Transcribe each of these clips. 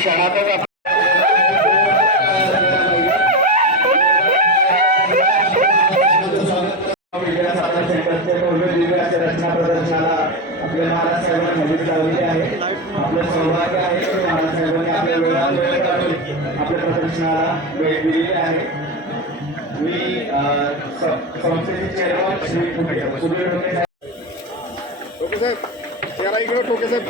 क्षणातच रचना प्रदर्शनाला आपल्या महाराज साहेबांनी हजेरी लावलेली आहे. आपलं सौभाग्य आहे की महाराज साहेबांनी आपल्या वेळात वेळ काढून आपल्या प्रदर्शनाला भेट दिलेली आहे. मी संस्थेचे चेअरमन श्री सुधीर टोके साहेब त्याला इकडे टोके साहेब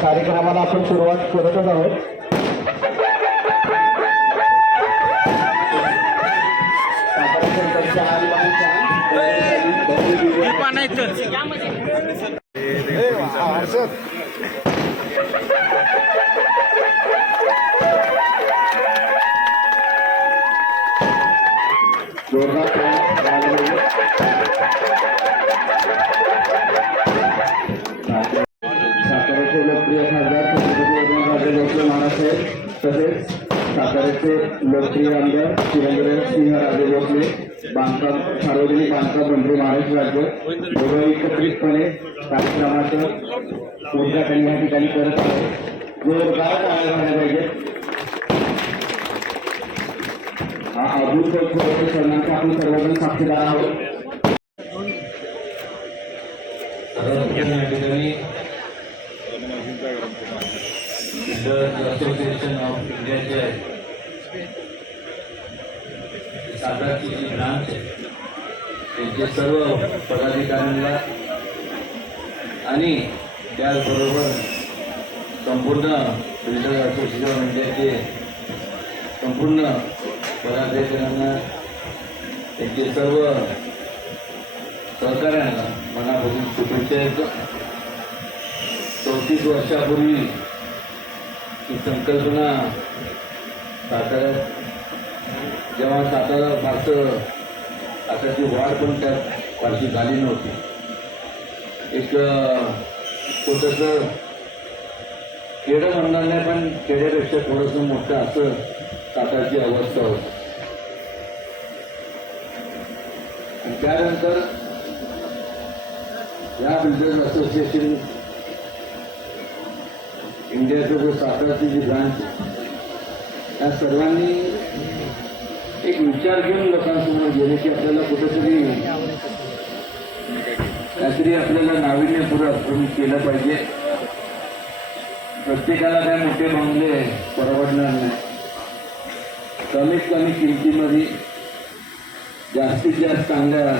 कार्यक्रमाला आपण सुरुवात करतच आहोत. तसेच साताऱ्याचे लोकप्रिय आमदार सुरेंद्रसिंह राजे भोसले, बांधकाम सार्वजनिक बांधकाम मंत्री महाराष्ट्र राज्य दोघं एकत्रितपणे कार्यक्रमाचं उद्घाटन या ठिकाणी करत आहे. जोरदार टाळ्या झाल्या पाहिजेत. हा अभूतपूर्व सणांचा आपण सर्वजण साक्षीदार आहोत. असोसिएशन ऑफ इंडियाचे सातारची जी ब्रांच आहे त्यांचे सर्व पदाधिकाऱ्यांना आणि त्याचबरोबर संपूर्ण बिल्डर असोसिएशन ऑफ इंडियाचे संपूर्ण पदाधिकाऱ्यांना त्यांचे सर्व सहकाऱ्यांना मनापासून शुभेच्छा देतो. 34 वर्षापूर्वी ही संकल्पना साताऱ्यात जेव्हा सातारा फारसं आताची वाढ पण त्यात फारशी झाली नव्हती. एक छोटंसं खेडं म्हणणार नाही पण खेड्यापेक्षा थोडंसं मोठं असं सातारची अवस्था होती. आणि त्यानंतर या बिल्डर्स असोसिएशन इंडियाचं जो सातारची जी ब्रांच या सर्वांनी एक विचार घेऊन लोकांसमोर गेले की आपल्याला कुठेतरी काहीतरी आपल्याला नाविन्यपूर्ण केलं पाहिजे. प्रत्येकाला काय मोठे बंगले परवडणार नाही. कमीत कमी किमतीमध्ये जास्तीत जास्त चांगल्या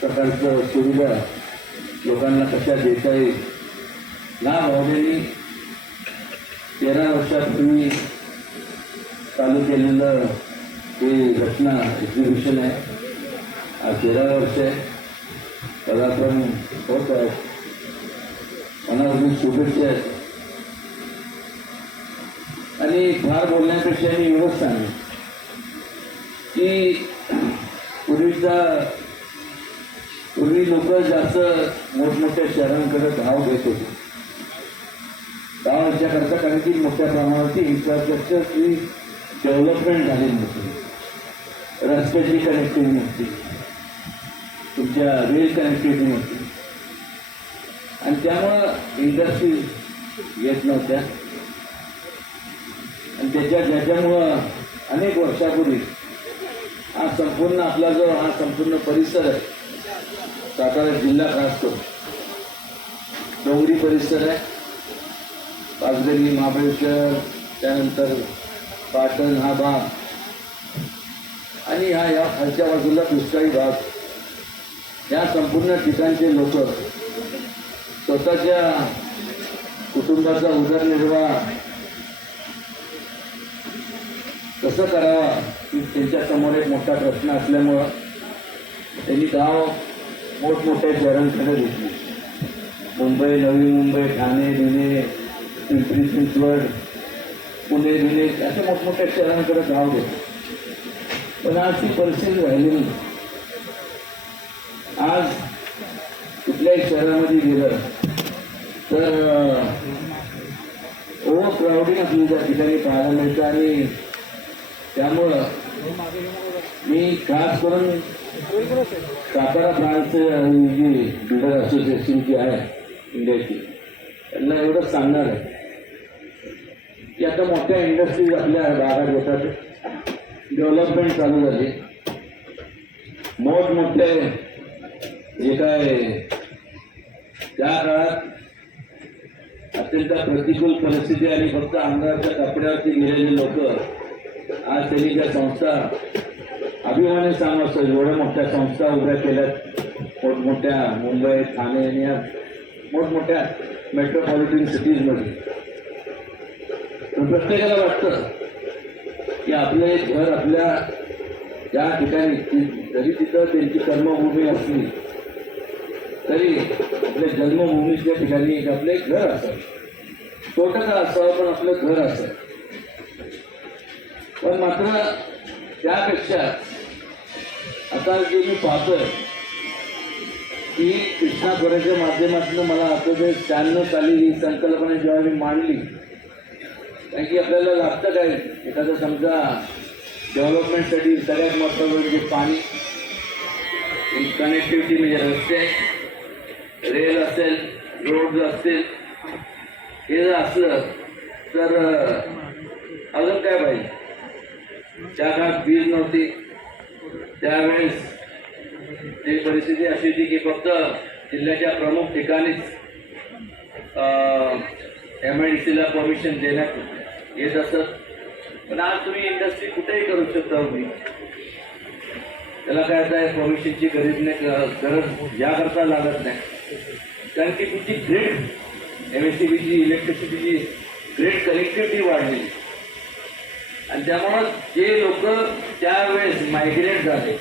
प्रकारचं सुविधा लोकांना कशा देता येईल ना भावनेनी 13 वर्षापूर्वी चालू केलेलं हे रचना एक्झिबिशन आहे. आज 13 वर्ष आहे. त्याला पण होत आहे. मनापासून शुभेच्छा आहेत. आणि फार बोलण्यापेक्षा मी एवढंच सांगेन की पूर्वी लोक जास्त मोठमोठ्या शहरांकडे धाव घेत होते. धाव याच्याकरता कारण की मोठ्या प्रमाणावरती इन्फ्रास्ट्रक्चरची डेव्हलपमेंट झालेली नव्हती. रस्त्याची कनेक्टिव्हिटी नव्हती. तुमच्या रेल कनेक्टिव्हिटी नव्हती. आणि त्यामुळं इंडस्ट्रीज येत नव्हत्या. आणि ज्याच्यामुळं अनेक वर्षापूर्वी हा संपूर्ण आपला जो हा संपूर्ण परिसर आहे सातारा जिल्हा खास करून डोंगरी परिसर आहे. पाचगणी, महाबळेश्वर, त्यानंतर पाटण हा भाग आणि या खालच्या बाजूला दुष्काळी भाग या संपूर्ण ठिकाणचे लोक स्वतःच्या कुटुंबाचा उदरनिर्वाह कसं करावा की त्यांच्यासमोर एक मोठा प्रश्न असल्यामुळं त्यांनी गाव मोठमोठ्या शहरांकडे घेतली. मुंबई, नवी मुंबई, ठाणे, बिने, पिंपरी चिंचवड, पुणे, बिने अशा मोठमोठ्या शहरांकडे गाव घेतलं. पण आज ती परिस्थिती राहिली नाही. आज कुठल्याही शहरामध्ये गेलं तर ओव्हर क्राऊडिंग आपली त्या ठिकाणी पाहायला मिळतं आणि त्यामुळं मी खास करून सातारा ब्रांच जी बिल्डर असोसिएशन जी आहे इंडियाची त्यांना एवढंच सांगणार आहे की आता मोठ्या इंडस्ट्रीज आपल्या भागात येतात, डेव्हलपमेंट चालू झाली, मोठमोठे जे काय त्या काळात अत्यंत प्रतिकूल परिस्थिती आणि फक्त अंगाच्या कपड्यावरती गेलेले लोक आज त्यांनी ज्या संस्था अभिमानी सांगू असतो एवढ्या मोठ्या संस्था उभ्या केल्यात मोठमोठ्या मुंबई ठाणे आणि या मोठमोठ्या मेट्रोपॉलिटन सिटीजमध्ये. पण प्रत्येकाला वाटतं की आपलं एक घर आपल्या या ठिकाणी जरी तिथं त्यांची कर्मभूमी असली तरी आपल्या जन्मभूमीच्या ठिकाणी एक आपलं एक घर असावं, छोटं का असावं पण आपलं घर असावं. पण मात्र त्यापेक्षा आता जे मी पाहतोय की कृष्णा खोऱ्याच्या माध्यमातून मला आठवते 96 साली ही संकल्पना जेव्हा मी मांडली, कारण की आपल्याला लागतं काय एखादं समजा डेव्हलपमेंटसाठी सगळ्यात महत्त्वाचं म्हणजे पाणी, कनेक्टिव्हिटी म्हणजे रस्ते, रेल असेल, रोड असतील, हे जर असलं तर अजून काय पाहिजे. त्या काळात वीज नव्हती, त्यावेळेस ती परिस्थिती अशी होती की फक्त जिल्ह्याच्या प्रमुख ठिकाणीच MIDCला परमिशन देण्यात येत असत. पण आज तुम्ही इंडस्ट्री कुठेही करू शकता, तुम्ही त्याला काय आता परमिशनची गरज याकरता लागत नाही, कारण की तुमची ग्रीड MSCBची इलेक्ट्रिसिटीची ग्रीड कनेक्टिव्हिटी वाढली आणि त्यामुळं जे लोक त्यावेळेस मायग्रेट झाले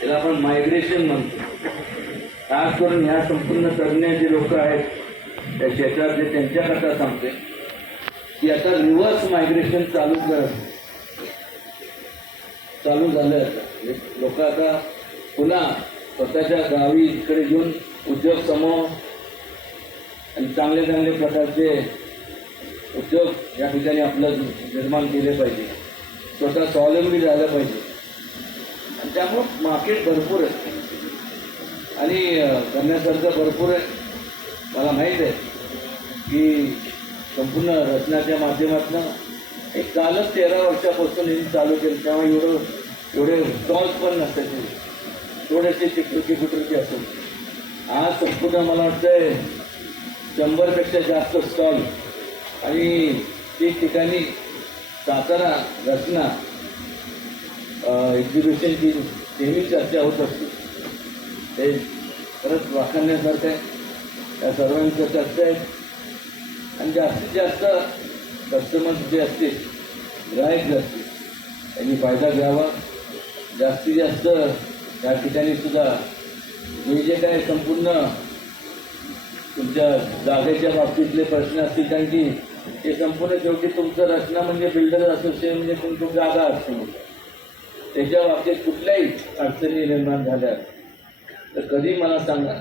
त्याला आपण मायग्रेशन म्हणतो. खास करून ह्या संपूर्ण तज्ज्ञ जे लोक आहेत त्या क्षेत्रातले त्यांच्याकरता सांगते की आता रिव्हर्स मायग्रेशन चालू झालं. आता लोक आता पुन्हा स्वतःच्या गावी इकडे घेऊन उद्योग समूह आणि चांगले चांगले प्रकारचे उद्योग या ठिकाणी आपलं निर्माण केले पाहिजे, स्वतः स्वावलंबी झालं पाहिजे. आणि त्यामुळं मार्केट भरपूर आहे आणि करण्यासारखं भरपूर आहे. मला माहीत आहे की संपूर्ण रचनाच्या माध्यमातून एक कालच 13 वर्षापासून हे चालू केलं, तेव्हा एवढे स्टॉल्स पण नसतात, थोडेसे चिकटुकी असून आज संपूर्ण मला वाटतंय 100पेक्षा जास्त स्टॉल आणि ठिकठिकाणी सातारा रचना एक्झिबिशनची नेहमी चर्चा होत असते. ते खरंच वाखाणण्यासारखं आहे, त्या सर्वांच्या चर्चा आहे आणि जास्तीत जास्त कस्टमर्स जे असतील, ग्राहक जे असतील त्यांनी फायदा घ्यावा. जास्तीत जास्त त्या ठिकाणी सुद्धा हे जे काय संपूर्ण तुमच्या जागेच्या बाबतीतले प्रश्न असतील, कारण की हे संपूर्ण शेवटी तुमचं रचना म्हणजे बिल्डर असोसिएशन म्हणजे तुमची जागा असते, त्याच्या बाबतीत कुठल्याही अडचणी निर्माण झाल्या तर कधी मला सांगा.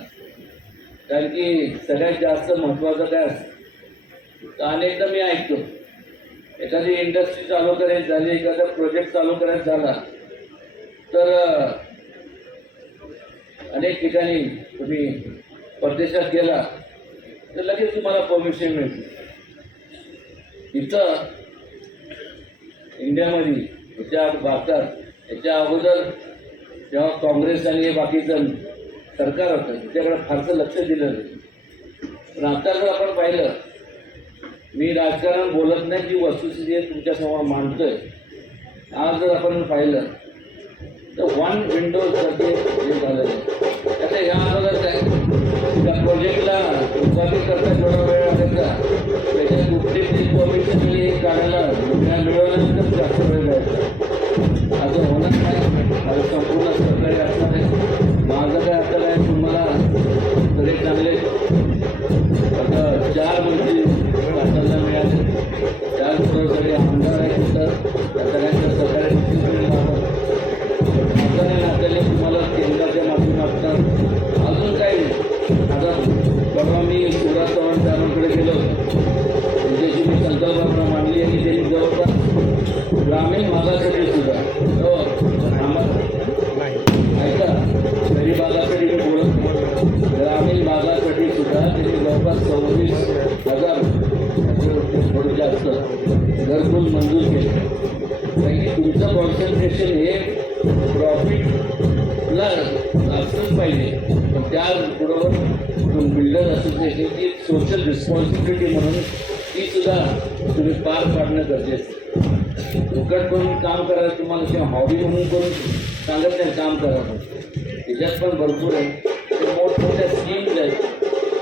कारण की सगळ्यात जास्त महत्त्वाचं काय असतं, अनेकदा मी ऐकतो एखादी इंडस्ट्री चालू करायची झाली, एखादा प्रोजेक्ट चालू करायचा झाला तर अनेक ठिकाणी तुम्ही परदेशात गेला तर लगेच तुम्हाला परमिशन मिळते. इथं इंडियामध्ये याच्या भारतात याच्या अगोदर जेव्हा काँग्रेस आणि बाकीचं सरकार होतं त्याच्याकडे फारसं लक्ष दिलं नाही. पण आता जर आपण पाहिलं, मी राजकारण बोलत नाही, जी वस्तुस्थिती तुमच्यासमोर मांडतोय, आज जर आपण पाहिलं तर वन विंडोजसाठी हे झालेलं आहे. आता ह्या अगोदर काय त्या प्रोजेक्टला उभारी करता थोडा वेळ लागायचा, त्याच्या कुठली परमिशन काढायला मिळवल्यानंतर जास्त वेळ जायचा. असं होणार नाही, माझं संपूर्ण सरकारी असणार आहे. माझं काय आता काय तुम्हाला तरी चांगले आता 4 मंत्री वाचायला मिळाले, 4 सगळे आमदार आहेत तर त्या सगळ्यांच्या सरकारी नात्याने तुम्हाला केंद्राच्या माध्यमातून अजून काही आता परवा मी शिवराज चव्हाण साहेबांकडे गेलो, त्यांच्याशी मी संकल्प ही सोशल रिस्पॉन्सिबिलिटी म्हणून ती सुद्धा तुम्ही पार पाडणं गरजेचं आहे. फुकट करून काम करा तुम्हाला किंवा हॉबी म्हणून करून सांगत नाही काम करा म्हणून. त्याच्यात पण भरपूर आहे. ते मोठमोठ्या स्कीम्स आहेत.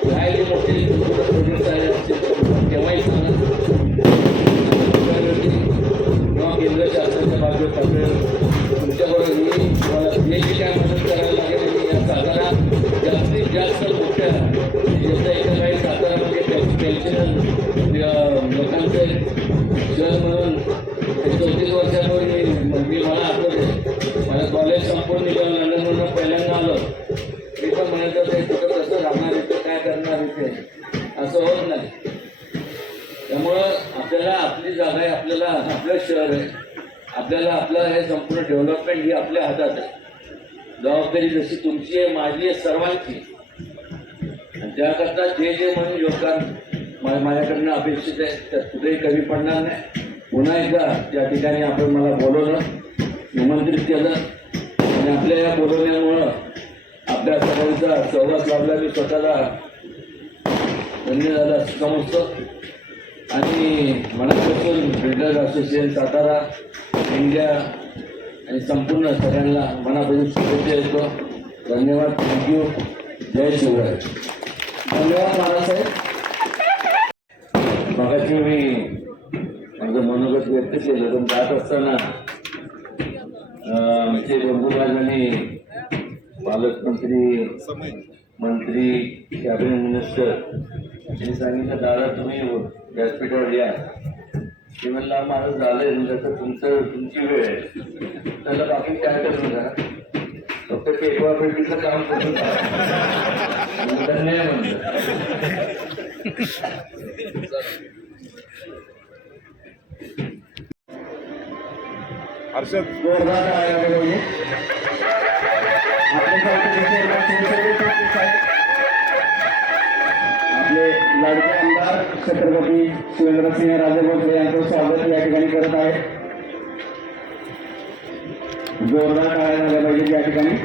काय जे मोठे प्रोजेक्ट आले असतील केव्हाही सांगा किंवा केंद्र शासनाच्या बाजू पातळीवर तुमच्याबरोबर मी तुम्हाला जे जे काय मदत करायला लागेल आणि या सातारा जास्तीत जास्त मोठ्या जसं एका काही सातारामध्ये पेन्शनर लोकांचं शहर म्हणून 34 वर्षापूर्वी मी मला आठवत मला कॉलेज संपूर्ण निघालं लंडनमधून पहिल्यांदा आलं. मी पण म्हणत होते तिथं कसं राहणार इथे काय करणार इथे असं होत नाही. त्यामुळं आपल्याला आपली जागा आहे, आपल्याला आपलं शहर आहे, आपल्याला आपलं हे संपूर्ण डेव्हलपमेंट ही आपल्या हातात आहे. जबाबदारी जशी तुमची आहे माझी आहे सर्वांची. आणि त्याकरता जे जे म्हणून योगदान माझ्याकडनं अपेक्षित आहे त्यात कुठेही कमी पडणार नाही. पुन्हा एकदा त्या ठिकाणी आपण मला बोलवलं निमंत्रित केलं आणि आपल्या या बोलवण्यामुळं आपल्या सगळ्यांचा सहवास लाभला मी स्वतःला धन्य झालं असं समजतो. आणि मनापासून बिल्डर असोसिएशन सातारा इंडिया आणि संपूर्ण सगळ्यांना मनापासून शुभेच्छा देतो. धन्यवाद. थँक्यू. जय शिवराय. धन्यवाद महाराजसाहेब. मगाशी मी माझं मनोगत व्यक्त केलं पण जात असताना आमचे बंधुराज आणि पालकमंत्री मंत्री कॅबिनेट मिनिस्टर यांनी सांगितलं दादा तुम्ही व्यासपीठावर या. ते म्हणलं माझं झालंय जसं तुमची वेळ आहे त्याला बाकी काय करू नका फक्त पेटवा पेटीचं काम करून धन्य म्हणलं. हर्षद जोरदार आहे म्हणजे आपले लाडके आमदार छत्रपती शिवेंद्रसिंह राजे भोसले यांचं स्वागत या ठिकाणी करत आहे. जोरदार टाळ्या झाल्या पाहिजे या ठिकाणी.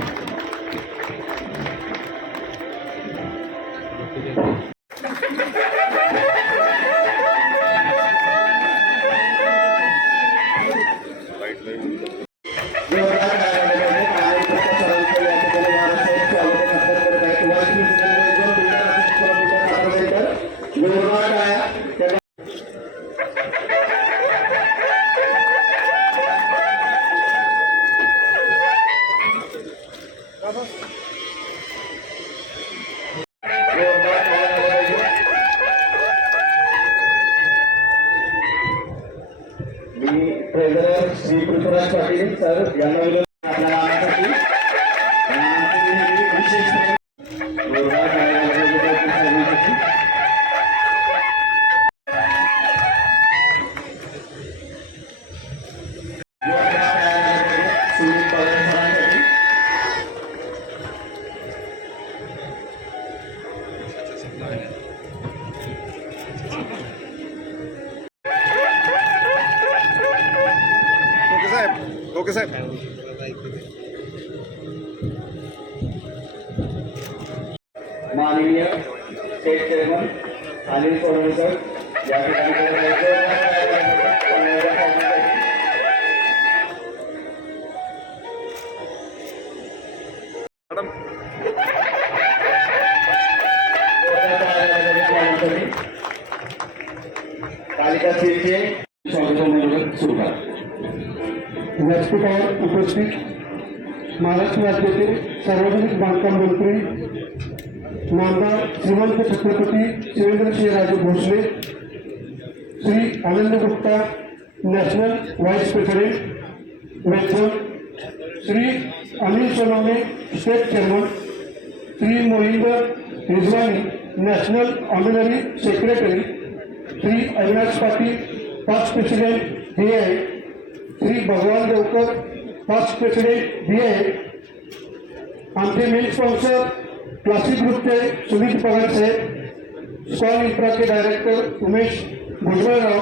ट्रेझरर श्री पृथ्वीराज पाटील सर यांना विनंती आपल्याला आणण्यासाठी विशेष सुनील पवार सरांसाठी ओके साहेब. माननीय स्टेट चेअरमन अनिल सोडवणकर या ठिकाणी तालिका सीटचे स्वागत सुरू करा. व्यासपीठावर उपस्थित महाराष्ट्र राज्याचे सार्वजनिक बांधकाम मंत्री नामदार श्रीमंत Chhatrapati Shivendrasinh Raje Bhosale, Shri Anand Gupta national vice president welcome, Shri Anil Sonawane state chairman, Shri Mohinder Rijwani national honorary secretary, Shri Avinash Patil past president DI, Shri Bhagwan Devkar past president DI, आमचे मेन स्पॉन्सर क्लासिक ग्रुपचे सुमित पवार साहेब, स्कॉल इन्फ्राचे डायरेक्टर उमेश भुजबळराव,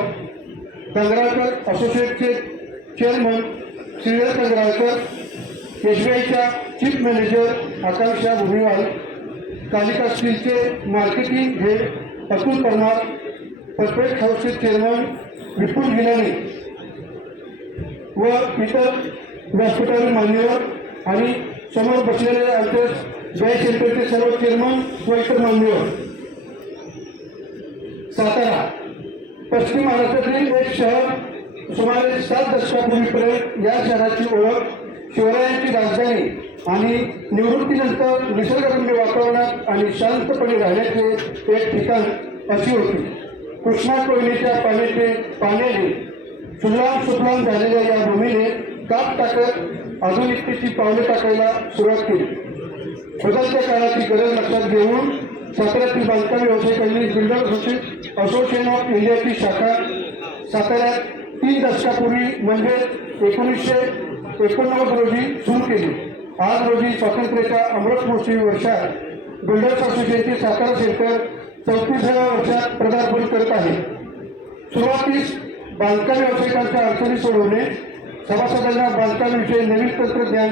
कंगराळकर असोसिएटचे चेअरमन श्रीधर कंगराळकर, SBIच्या चीफ मॅनेजर आकांक्षा भुमिवाल, कालिका स्टीलचे marketing head Atul Parmar, perfect हाऊसचे चेअरमन विपुल गिलानी व इतर व्यासपीठावरील मान्यवर आणि समोर बसलेले आमचे जय सेंटरचे सर्व चेअरमन व इतर मान्यवर. सातारा पश्चिम महाराष्ट्रातील एक शहर. सुमारे 7 दशकापूर्वीपर्यंत या शहराची ओळख शिवरायांची राजधानी आणि निवृत्तीनंतर निसर्गरम्य वातावरणात आणि शांतपणे राहण्याचे एक ठिकाण अशी होती. कृष्णा कोयनेच्या पाण्याने सुजलाम सुफलाम झालेल्या या भूमीने काप टाकत आधुनिकतेची पावले टाकायला सुरुवात केली. बदलत्या काळाची गरज लक्षात घेऊन साताऱ्यातील बांधकाम व्यावसायिकांनी बिल्डर्स असोसिएशन ऑफ इंडियाची शाखा साताऱ्यात 3 दशकापूर्वी म्हणजे 1989 रोजी सुरू केली. आज रोजी स्वातंत्र्याच्या अमृत महोत्सवी वर्षात बिल्डर्स असोसिएशनचे सातारा सेंटर 34व्या वर्षात पदार्पण करत आहे. सुरुवातीस बांधकाम व्यावसायिकांच्या अडचणी सोडवणे, सभासदांना बांधकामाविषयी नवीन तंत्रज्ञान,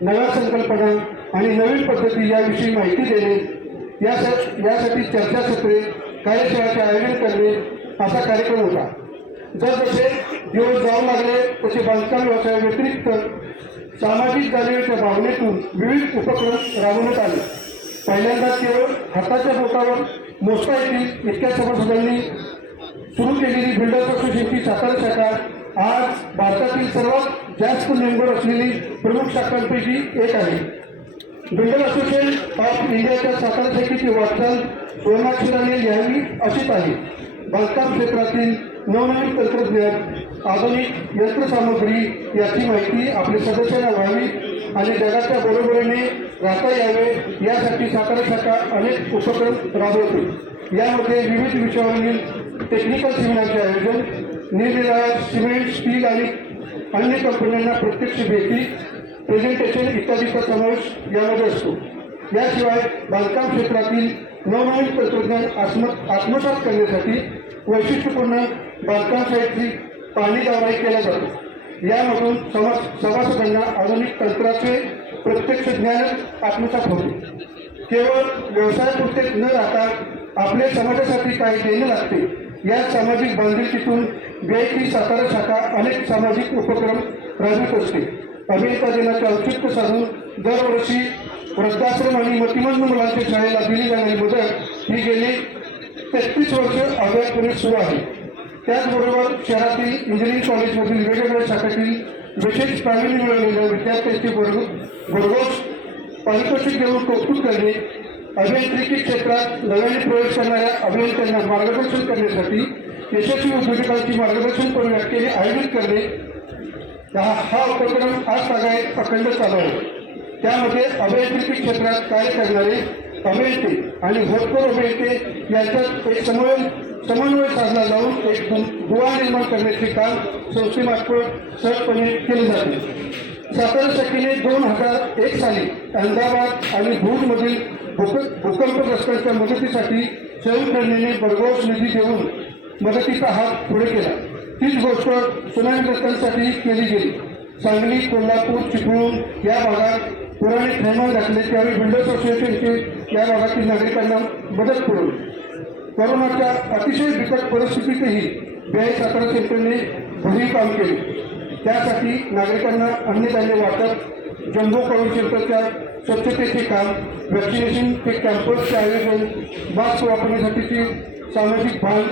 नव्या संकल्पना आणि नवीन पद्धती याविषयी माहिती देणे, यासाठी चर्चासत्रे, कार्यशाळांचे आयोजन करणे असा कार्यक्रम होता. जसजसे दिवस जाऊ लागले तसे बांधकाम व्यवसायाव्यतिरिक्त सामाजिक जाणीवेच्या भावनेतून विविध उपक्रम राबवण्यात आले. पहिल्यांदा केवळ हाताच्या बोटावर मोजता येतील इतक्या सभासदांनी सुरू केलेली बिल्डर्स असोसिएशनची सातारा शाखा आज भारतातील सर्वात जास्त मेंबर असलेली प्रमुख शाखांपैकी एक आहे. बिल्डर असोसिएशन ऑफ इंडियाच्या सातारा शाखेची वाटचाल सुवर्णाक्षराने लिहावी अशीच आहे. बांधकाम क्षेत्रातील नवनवीन तंत्रज्ञान, आधुनिक यंत्रसामुग्री याची माहिती आपल्या सदस्यांना व्हावी आणि जगाच्या बरोबरीने राहता यावे यासाठी सातारा शाखा अनेक उपक्रम राबवते. यामध्ये विविध विषयावरील टेक्निकल सेमिनारचे आयोजन, निरनिराळ्या सिमेंट, स्टील आणि अन्य कंपन्यांना प्रत्यक्ष भेटी, प्रेझेंटेशन इत्यादीचा समावेश यामध्ये असतो. याशिवाय बांधकाम क्षेत्रातील नवनवीन तंत्रज्ञान आत्मसात करण्यासाठी वैशिष्ट्यपूर्ण बांधकाम साहित्य पाणी दावाही केला जातो. यामधून सभासदांना आधुनिक तंत्राचे प्रत्यक्ष ज्ञान आत्मसात होते. केवळ व्यवसायापुरतेच न राहता आपल्या समाजासाठी काही देणे लागते या सामाजिक बांधिलकीतून बीआयटी सातारा शाखा अनेक सामाजिक उपक्रम राबवित असते. अभियंता दिनाचे औचित्य साधून दरवर्षी वृद्धाश्रम आणि मतिमंद मुलांच्या शाळेला दिली जाणारी मदत ही गेली 33 वर्ष अव्याहतपणे सुरू आहे. त्याचबरोबर शहरातील इंजिनिअरिंग कॉलेजमधील वेगवेगळ्या शाखेतील विशेष प्रावीण्य मिळवलेल्या विद्यार्थ्यांचे भरघोस पारितोषिक देऊन कौतुक करणे, अभियांत्रिकी क्षेत्रात नव्याने प्रवेश करणाऱ्या अभियंत्यांना मार्गदर्शन करण्यासाठी यशस्वी उद्योजकांची मार्गदर्शनपर व्याख्याने आयोजित करणे हा उपक्रम आज तागायत अखंड चालू आहे. त्यामध्ये अभियांत्रिकी क्षेत्रात कार्य करणारे अभियंते आणि होतकर अभियंते यांच्यात एक समन्वय साधला जाऊन एक दुवा निर्माण करण्याचे काम संस्थेमार्फत सहजपणे केले जाते. सातारा शाखेने 2001 साली अहमदाबाद आणि भूजमधील भूकंपग्रस्तांच्या मदतीसाठी संयुक्तने भरघोस निधी देऊन मदतीचा हात पुढे केला. तीच गोष्ट सुनामीग्रस्तांसाठी केली गेली. सांगली, कोल्हापूर, चिपळूण या भागात पुराणे थैमान घातले त्यावेळी बिल्डर्स असोसिएशनचे या भागातील नागरिकांना मदत पुरवली. कोरोनाच्या अतिशय बिकट परिस्थितीतही बीआय सातारा सेंटरने भरीव काम केले. त्यासाठी नागरिकांना अन्नधान्य वाटप, जम्बो कोविड सेंटरच्या स्वच्छतेचे काम, व्हॅक्सिनेशन ते कॅम्पसचे आयोजन, मास्क वापरण्यासाठीची सामाजिक भान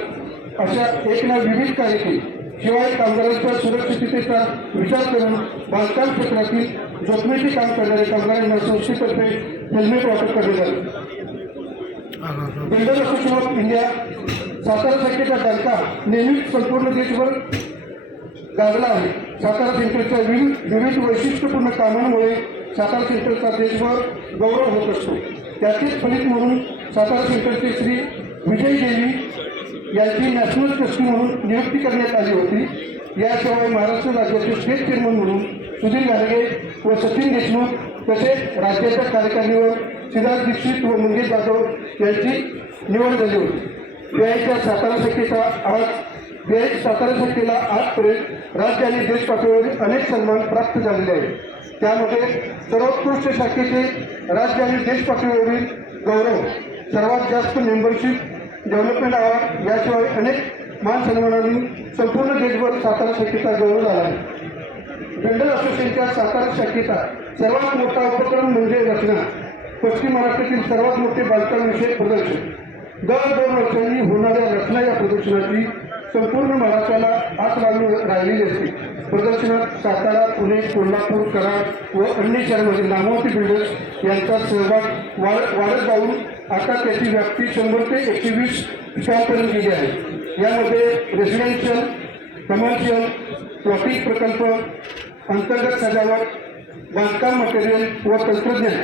अशा एक ना विविध कार्य केली. शिवाय कामगारांच्या सुरक्षिततेचा विचार करून बांधकाम क्षेत्रातील जोखमीचे काम करणाऱ्या कामगारांना संस्थेतर्फे हेल्मेट वाटप करण्यात आले. Builder association of India Satara शाखेचा डंका नेहमीच संपूर्ण देशभर गाजला आहे. सातारा सेंटरच्या विविध वैशिष्ट्यपूर्ण कामांमुळे सातारा सेंटरचा देशभर गौरव होत असतो. त्याचेच फलित म्हणून सातारा सेंटरचे श्री विजय देवी यांची नॅशनल ट्रस्टी म्हणून नियुक्ती करण्यात आली होती. याशिवाय महाराष्ट्र राज्याचे स्टेट चेअरमन म्हणून सुधीर घाडगे व सचिन देशमुख तसेच राज्याच्या कार्यकारिणीवर सिद्धार्थ दीक्षित व मंगेश जाधव यांची निवड झाली होती. बीआयच्या सातारा शाखेला आजपर्यंत राज्य आणि देश पातळीवर अनेक सन्मान प्राप्त झालेले आहेत. त्यामध्ये सर्वोत्कृष्ट शाखेचे राज्य आणि देश पातळीवरील गौरव, सर्वात जास्त मेंबरशिप, डेव्हलपमेंट अवॉर्ड याशिवाय अनेक मान सन्मानांनी संपूर्ण देशभर सातारा शाखेचा गौरव झाला आहे. बिल्डर असोसिएशनच्या सातारा शाखेचा सर्वात मोठा उपक्रम म्हणजे रचना, पश्चिम महाराष्ट्रातील सर्वात मोठे बांधकामविषयक प्रदर्शन. दर 2 वर्षांनी होणाऱ्या रचना या प्रदर्शनाची संपूर्ण महाराष्ट्राला आस लागून राहिलेली असते. प्रदर्शनात सातारा, पुणे, कोल्हापूर, कराड व अन्य शहरांमधील नामवंत बिल्डर्स यांचा सहभाग वाढत जाऊन आता त्याची व्याप्ती 100 ते 120 स्टॉलपर्यंत गेली आहे. यामध्ये रेसिडेन्शियल, कमर्शियल, प्लॉटिंग प्रकल्प, अंतर्गत सजावट, बांधकाम मटेरियल व तंत्रज्ञान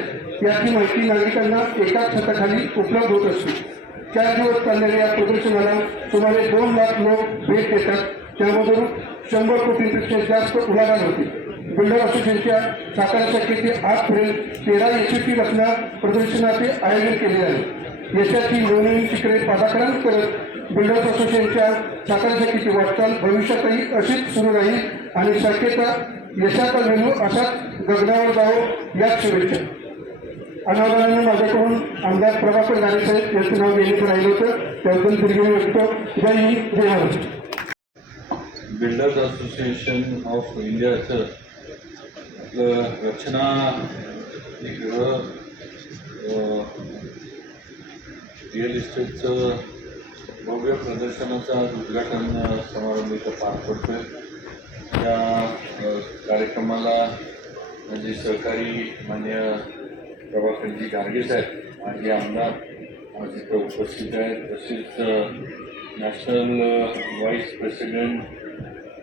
याची माहिती नागरिकांना एकाच छताखाली उपलब्ध होत असते. 4 दिवस चाललेल्या या प्रदर्शनाला सुमारे 2 लाख लोक भेट देतात. त्यामधून 100 कोटींपेक्षा जास्त उलाढाल होते. बिल्डर असोसिएशनच्या सातारा शाखेचे आजपर्यंत 13 यशस्वी रचना प्रदर्शनाचे आयोजन केले आहे. यशाची नवनवीन शिखरे पादाक्रांत करत बिल्डर्स असोसिएशनच्या सातारा शाखेची वाटचाल भविष्यातही अशीच सुरू राहील आणि शाखेचा यशाचा मेनू असाच गगनावर जावो याच शुभेच्छा. अनावरणाने माझ्याकडून आमदार प्रभाकर गारे साहेब यांचं नाव घेण्याचं राहिलं होतं, त्याबद्दल दिलगिरी व्यक्त. जय हिंद, जय महाराष्ट्र. बिल्डर्स असोसिएशन ऑफ इंडियाचं आपलं रचना एक वेगळं रिअल इस्टेटचं भव्य प्रदर्शनाचा आज उद्घाटन समारंभ इथं पार पडतोय. त्या कार्यक्रमाला म्हणजे सहकारी मान्य प्रभाकरजी गारगे साहेब माजी आमदार आज इथं उपस्थित आहेत. तसेच नॅशनल व्हाईस प्रेसिडेंट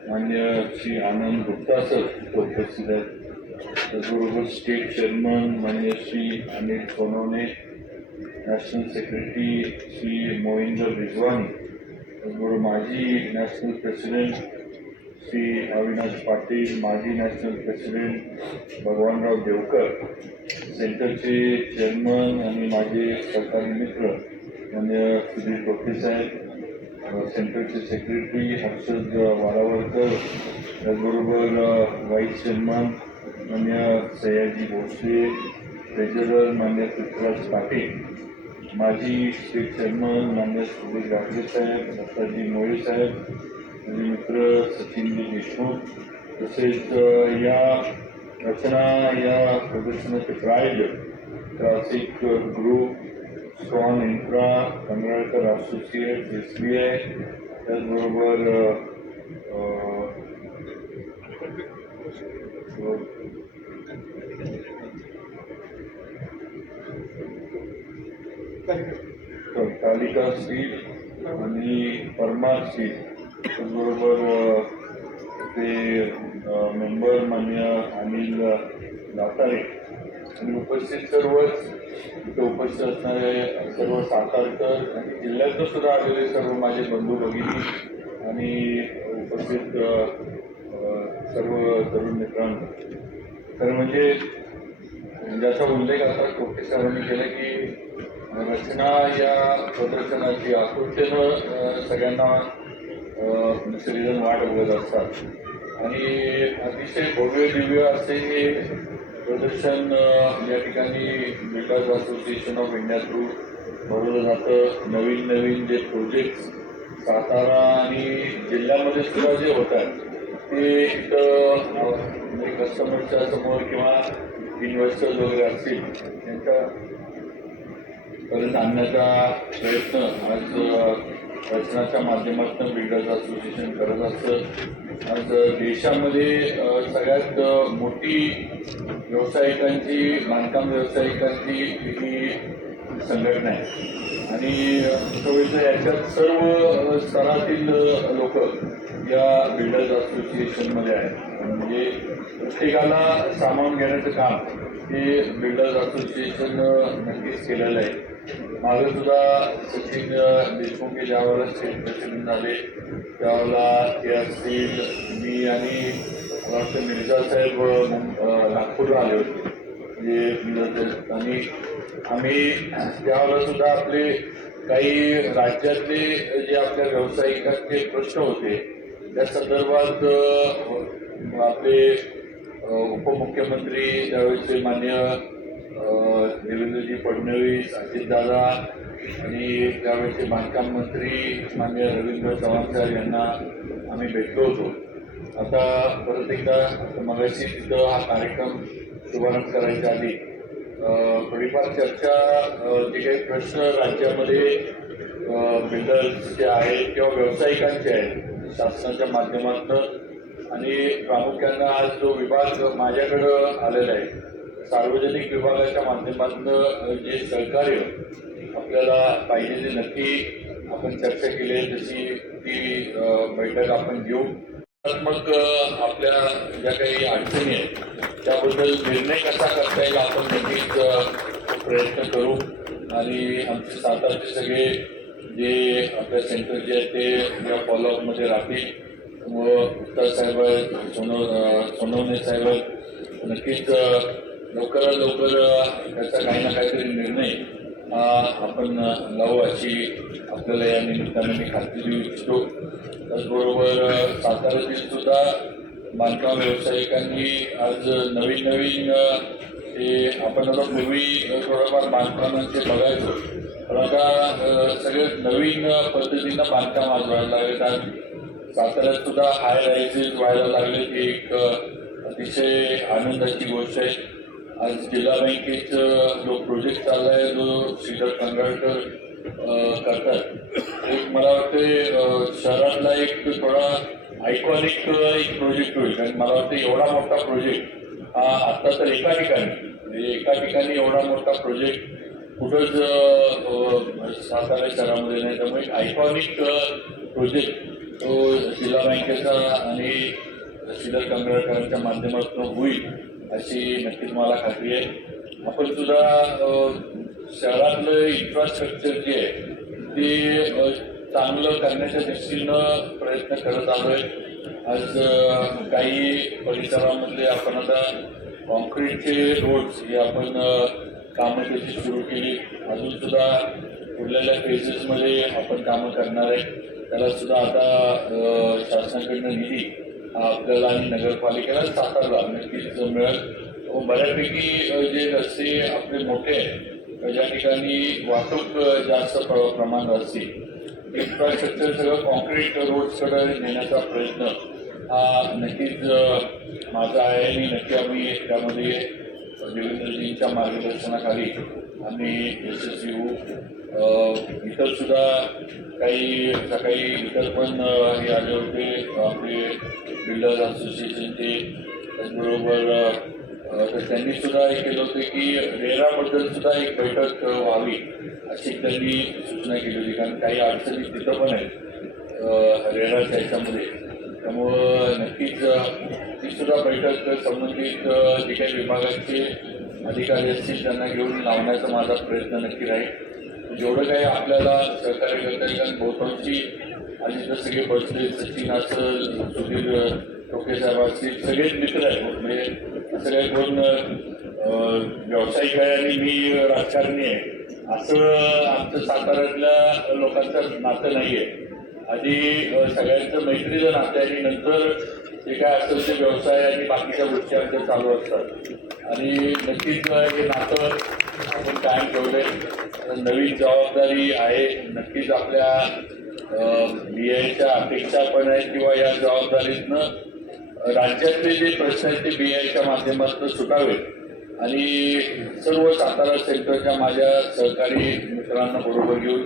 मान्य श्री आनंद गुप्ता सर इथं उपस्थित आहेत. त्याचबरोबर स्टेट चेअरमन मान्य श्री अनिल सोनवणे, नॅशनल सेक्रेटरी श्री मोहिंदर रिजवानी, त्याचबरोबर माजी नॅशनल प्रेसिडेंट श्री अविनाश पाटील, माजी नॅशनल प्रेसिडेंट भगवानराव देवकर, सेंटरचे चेअरमन आणि माझे सरकारी मित्र मान्य सुधीर टोपे साहेब, सेंटरचे सेक्रेटरी हर्षद वारावरकर, त्याचबरोबर व्हाईस चेअरमन मान्य सयाजी भोसले, ट्रेझरर मान्य पृथ्वीराज पाटील, माजी स्टेट चेअरमन मान्य सुधीर गाडगे साहेब, दत्ताजी मोळे साहेब, माझे मित्र सचिनजी देशमुख, तसेच या रचना या प्रदर्शनाचे प्रायोजक ट्राफिक ग्रुप, स्ट्रॉन इन्फ्रा, कंगराळकर असोसिएट, SBI, त्याचबरोबर तालिका स्टील आणि परमार स्टील, त्याचबरोबर ते मेंबर मान्य अनिल दातारे आणि उपस्थित सर्वच इथे उपस्थित असणारे सर्व सातारकर आणि जिल्ह्यातून सुद्धा आलेले सर्व माझे बंधू भगिनी आणि उपस्थित सर्व तरुण मित्रांनो. तर म्हणजे ज्याचा उल्लेख आता टोपे साहेबांनी केला की रचना या प्रदर्शनाची आकृतीनं सगळ्यांना सगळेजण वाट बघत असतात आणि अतिशय भव्य दिव्य असे हे प्रदर्शन या ठिकाणी builders association of India through भरवलं जातं. नवीन नवीन जे प्रोजेक्ट्स सातारा आणि जिल्ह्यामध्ये सुद्धा जे होतात ते इथं कस्टमरच्या समोर किंवा इन्व्हेस्टर्स वगैरे असतील त्यांच्यापर्यंत आणण्याचा प्रयत्न आज रचनाच्या माध्यमातून बिल्डर्स असोसिएशन करत असतं. आज देशामध्ये सगळ्यात मोठी व्यावसायिकांची, बांधकाम व्यावसायिकांची ही संघटना आहे आणि याच्यात सर्व स्तरातील लोक या बिल्डर्स असोसिएशनमध्ये आहेत. म्हणजे प्रत्येकाला सामावून घेण्याचं काम हे बिल्डर्स असोसिएशन नक्कीच केलेलं आहे. मागे सुद्धा सचिन देशमुख हे ज्यावेळेला स्टेट प्रेसिडेंट झाले त्यावेळेला ते असतील, मी आणि डॉक्टर मिर्झा साहेब नागपूरला आले होते म्हणजे आणि आम्ही त्यावेळेला सुद्धा आपले काही राज्यातले जे आपल्या व्यावसायिकांचे प्रश्न होते त्या संदर्भात आपले उपमुख्यमंत्री त्यावेळेचे मान्य देवेंद्रजी फडणवीस, अजितदादा आणि त्यावेळेचे बांधकाम मंत्री माननीय रवींद्र चव्हाण साहेब यांना आम्ही भेटलो होतो. आता परत एकदा मगाशी तिथं हा कार्यक्रम शुभारंभ करायच्या आधी थोडीफार चर्चा जे काही प्रश्न राज्यामध्ये बिल्डर्सचे आहेत किंवा व्यावसायिकांचे आहेत शासनाच्या माध्यमातून आणि प्रामुख्यानं आज जो विभाग माझ्याकडं आलेला आहे सार्वजनिक विभागाच्या माध्यमातून जे सहकार्य आपल्याला पाहिजे ते नक्की आपण चर्चा केली आहे तशी ती बैठक आपण घेऊ. मग आपल्या ज्या काही अडचणी आहेत त्याबद्दल निर्णय कसा करता येईल आपण नक्कीच प्रयत्न करू आणि आमचे सातारचे सगळे जे आपल्या सेंटर जे आहेत ते या फॉलोअपमध्ये राहतील व उत्तर साहेब आहेत सोनवणे साहेब आहेत नक्कीच लवकरात लवकर त्याचा काही ना काहीतरी निर्णय आपण लावू अशी आपल्याला या निमित्ताने मी खात्री देऊ इच्छितो. त्याचबरोबर साताऱ्यातील सुद्धा बांधकाम व्यावसायिकांनी आज नवीन नवीन ते आपण आता पूर्वी थोडंफार बांधकामांचे बघायचो पण आता सगळे नवीन पद्धतीनं बांधकाम आज व्हायला लागले. आज साताऱ्यात सुद्धा हाय रायझेस व्हायला लागले ती एक अतिशय आनंदाची गोष्ट आहे. आज जिल्हा बँकेचं जो प्रोजेक्ट चालला आहे जो श्रीधर कंगाळकर करतात एक मला वाटतं शहरातला एक थोडा आयकॉनिक एक प्रोजेक्ट होईल कारण मला वाटतं एवढा मोठा प्रोजेक्ट हा आत्ता तर एका ठिकाणी एवढा मोठा प्रोजेक्ट कुठंच सातारा शहरामध्ये नाही. त्यामुळे एक आयकॉनिक प्रोजेक्ट तो जिल्हा बँकेचा आणि श्रीधर कंगाळकरांच्या माध्यमातून होईल अशी नक्कीच मला खात्री आहे. आपण सुद्धा शहरातलं इन्फ्रास्ट्रक्चर जे आहे ते चांगलं करण्याच्या दृष्टीनं प्रयत्न करत आलोय. आज काही परिसरामधले आपण आता कॉन्क्रीटचे रोड्स हे आपण कामं त्याची सुरू केली. अजून सुद्धा उरलेल्या फेजेसमध्ये आपण कामं करणार आहे. त्याला सुद्धा आता शासनाकडनं निधी आपल्याला आणि नगरपालिकेला सातारला नक्कीच मिळेल. बऱ्यापैकी जे रस्ते आपले मोठे आहेत ज्या ठिकाणी वाहतूक जास्त प्रमाणात असतील इन्फ्रास्ट्रक्चर सगळं कॉन्क्रीट रोड्सकडे नेण्याचा प्रयत्न हा नक्कीच माझा आहे आणि नक्की आम्ही त्यामध्ये देवेंद्रजींच्या मार्गदर्शनाखाली आम्ही यशस्वी होऊ. इतर सुद्धा काही सकाळी इतर पण हे आले होते आपले बिल्डर्स असोसिएशनचे. त्याचबरोबर तर त्यांनी सुद्धा हे केलं होतं की रेराबद्दल सुद्धा एक बैठक व्हावी अशी त्यांनी सूचना केली होती कारण काही अडचणी तिथं पण आहेत रेराच्या ह्याच्यामध्ये. त्यामुळं नक्कीच ती सुद्धा बैठक संबंधित जे काही विभागाचे अधिकारी असतील त्यांना घेऊन लावण्याचा माझा प्रयत्न नक्की राहील. जेवढं काही आपल्याला सहकार्य करता येईल कारण बहुतांशी आणि जर सगळे बसले सचिन असेल सुधीर टोके साहेब असतील सगळेच मित्र आहेत म्हणजे सगळे कोण व्यावसायिक आहे आणि मी राजकारणी आहे असं आमचं साताऱ्यातल्या लोकांचं नातं नाही आहे. आधी सगळ्यांचं मैत्रीचं नातं आहे आणि नंतर जे काय असेल ते व्यवसाय आणि बाकीच्या गोष्टी आमच्या चालू असतात आणि नक्कीच हे नातं आपण कायम ठेवले. नवीन जबाबदारी आहे नक्कीच आपल्या BIच्या अपेक्षा पण आहेत किंवा या जबाबदारीतनं राज्यातले जे प्रश्न आहेत ते BIच्या माध्यमातून सुटावेत आणि सर्व सातारा सेंटरच्या माझ्या सहकारी मित्रांना बरोबर घेऊन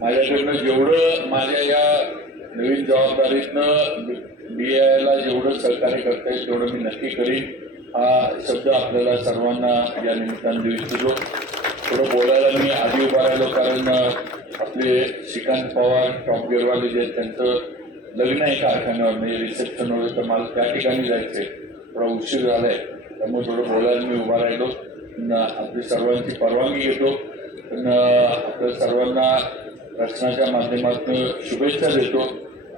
माझ्याकडनं जेवढं माझ्या या नवीन जबाबदारीतनं BIला जेवढं सहकार्य करता येईल तेवढं मी नक्की करीन हा शब्द आपल्याला सर्वांना या निमित्तानं देऊ इच्छितो. थोडं बोलायला मी आधी उभा राहिलो कारण आपले श्रीकांत पवार टॉप गेअरवाले जे आहेत त्यांचं लग्न आहे कारखान्यावर म्हणजे रिसेप्शनवर तर मला त्या ठिकाणी जायचं आहे थोडा उशीर झाला आहे त्यामुळे थोडं बोलायला मी उभा राहिलो. आपली सर्वांची परवानगी घेतो पण आपल्या सर्वांना रचनाच्या माध्यमातून शुभेच्छा देतो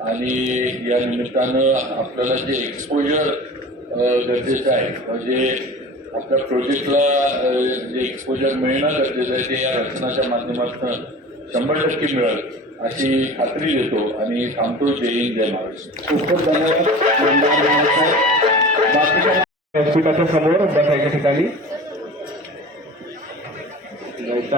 आणि या निमित्तानं आपल्याला जे एक्सपोजर गरजेचं आहे म्हणजे आपल्या प्रोजेक्टला जे एक्सपोजर मिळणं गरजेचं आहे ते या रचनाच्या माध्यमातून 100% मिळेल अशी खात्री देतो आणि थांबतो. जय हिंद जय महाराष्ट्र. खूप खूप धन्यवाद. बाकीच्या व्यासपीठाच्या समोर बसायच्या ठिकाणी रहिता